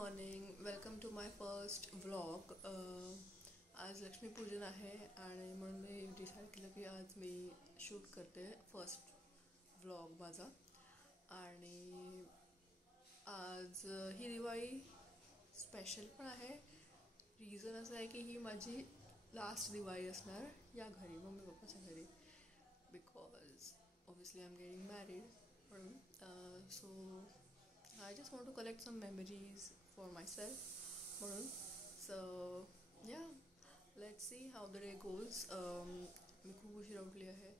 Morning, welcome to my first vlog. आज लक्ष्मीपूजन आहे आणि म्हणून मी डिसाईड केलं की आज मी शूट करते फर्स्ट व्लॉग माझा. आणि आज ही दिवाळी स्पेशल पण आहे. रिझन असं आहे की ही माझी लास्ट दिवाळी असणार या घरी, मम्मी पप्पाच्या घरी, because obviously I am getting married. म्हणून so I just want to collect some memories for myself. So yeah, let's see how the day goes. मी खूप उशीर उठली आहे,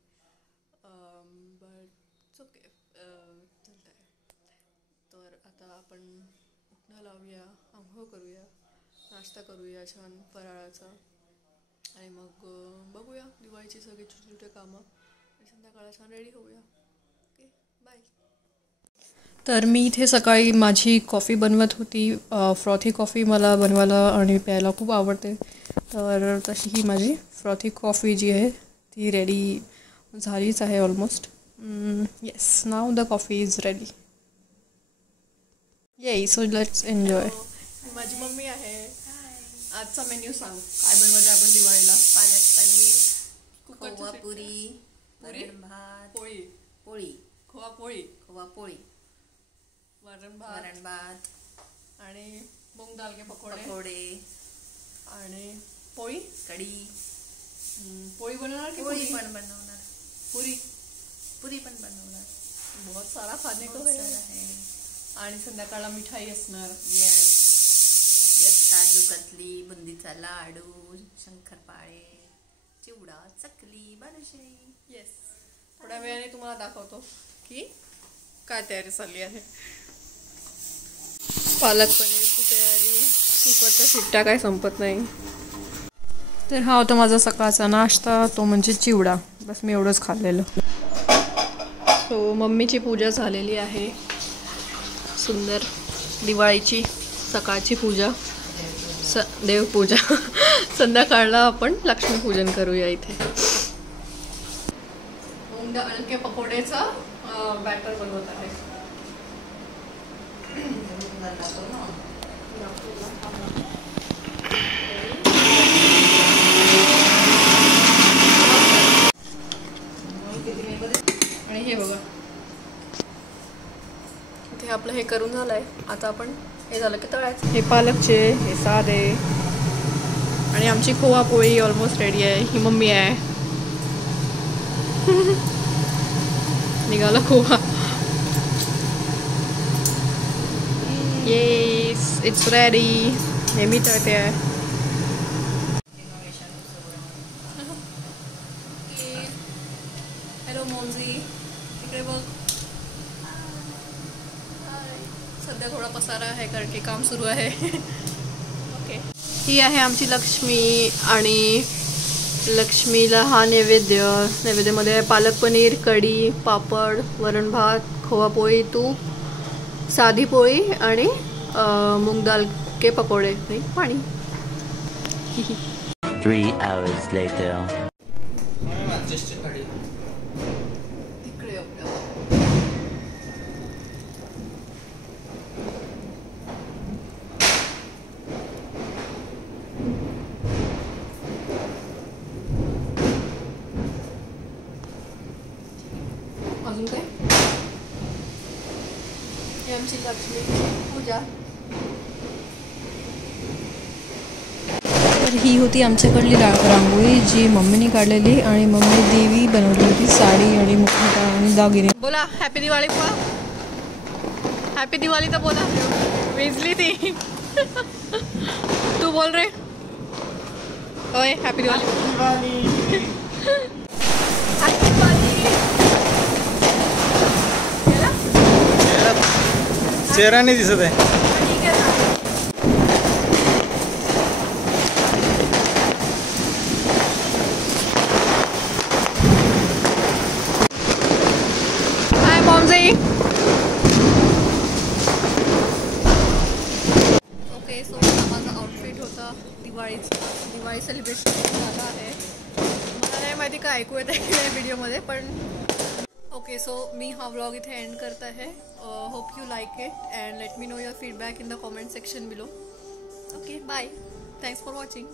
but it's okay. चालतं आहे. तर आता आपण उठणं लावूया, आंघोळ करूया, नाश्ता करूया छान फराळाचा, आणि मग बघूया दिवाळीची सगळी छोटी छोटी कामं, आणि संध्याकाळला छान रेडी होऊया. Okay, bye. तर मी इथे सकाळी माझी कॉफी बनवत होती. फ्रॉथी कॉफी मला बनवायला आणि प्यायला खूप आवडते. तर तशी ही माझी फ्रॉथी कॉफी जी आहे ती रेडी झालीच आहे almost. Yes, now the coffee is ready. ये सो लेट्स एन्जॉय. माझी मम्मी आहे. आजचा मेन्यू सांग, काय बनवायचं आपण दिवाळीला? पालक पनीर, खवा पुरी, वरण भात, पोळी, पोळी, खवा पोळी, खवा पोळी, वरण भात आणि मूग दाल के पकोडे, आणि पोळी कढी. पोळी बनवणार की पोळी पण बनवणार, पुरी पुरी पण बनवणार. बहुत सारा खाने को है. आणि संध्याकाळला मिठाई असणार. काजू कतली, बुंदीचा लाडू, शंकरपाळे, चिवडा, चकली, बालुशाही. येस, थोड्या वेळाने तुम्हाला दाखवतो की काय तयारी चालली आहे. पालक पनीरची तयारी, कुकरच्या शिट्ट्या काय संपत नाही. तर हा होता माझा सकाळचा नाश्ता, तो म्हणजे चिवडा. बस मी एवढंच खाल्लेलं. सो मम्मीची पूजा झालेली आहे, सुंदर दिवाळीची सकाळची पूजा, देवपूजा. संध्याकाळला आपण लक्ष्मीपूजन करूया इथे. मूग दाल के पकोडेचं बॅटर बनवत आहे. आणि हे बघा, इथे आपलं हे करून झालंय. आता आपण हे झालं की तळायचं. हे पालकचे, हे साधे, आणि आमची खोवा पोळी ऑलमोस्ट रेडी आहे. ही मम्मी आहे. निघाला खोवा. Yes, it's ready. हे मी तळते आहे. हॅलो मोमजी, इकडे बघ. सध्या थोडा पसारा आहे कारण की काम सुरू आहे. ओके, ही आहे आमची लक्ष्मी, आणि लक्ष्मीला हा नैवेद्यामध्ये आहे पालक पनीर, कढी, पापड, वरण भात, खोवा पोळी, तूप, साधी पोळी, आणि मूग दाल के पकोडे, पाणी. 3 hours later. अजून काय? ही आमची लक्ष्मी पूजा. तर ही होती आमच्याकडली रांगोळी जी मम्मीने काढलेली, आणि मम्मी देवी बनवली होती, साडी आणि मुखवटा आणि दागिने. बोला हॅपी दिवाळी. हॅपी दिवाळी तर बोला. विजली ती. तू बोल रे. ओय, हॅपी दिवाळी. चेहरा नाही दिसत आहे. हाय मॉमजी. ओके, सो माझा आउटफिट होता दिवाळी सेलिब्रेशन झाला आहे. मला नाही माहिती काय ऐकू येत आहे व्हिडिओमध्ये, पण ओके सो मी हा व्लॉग इथे एंड करत आहे. Hope you like it and let me know your feedback in the comment section below. Okay bye. Thanks for watching.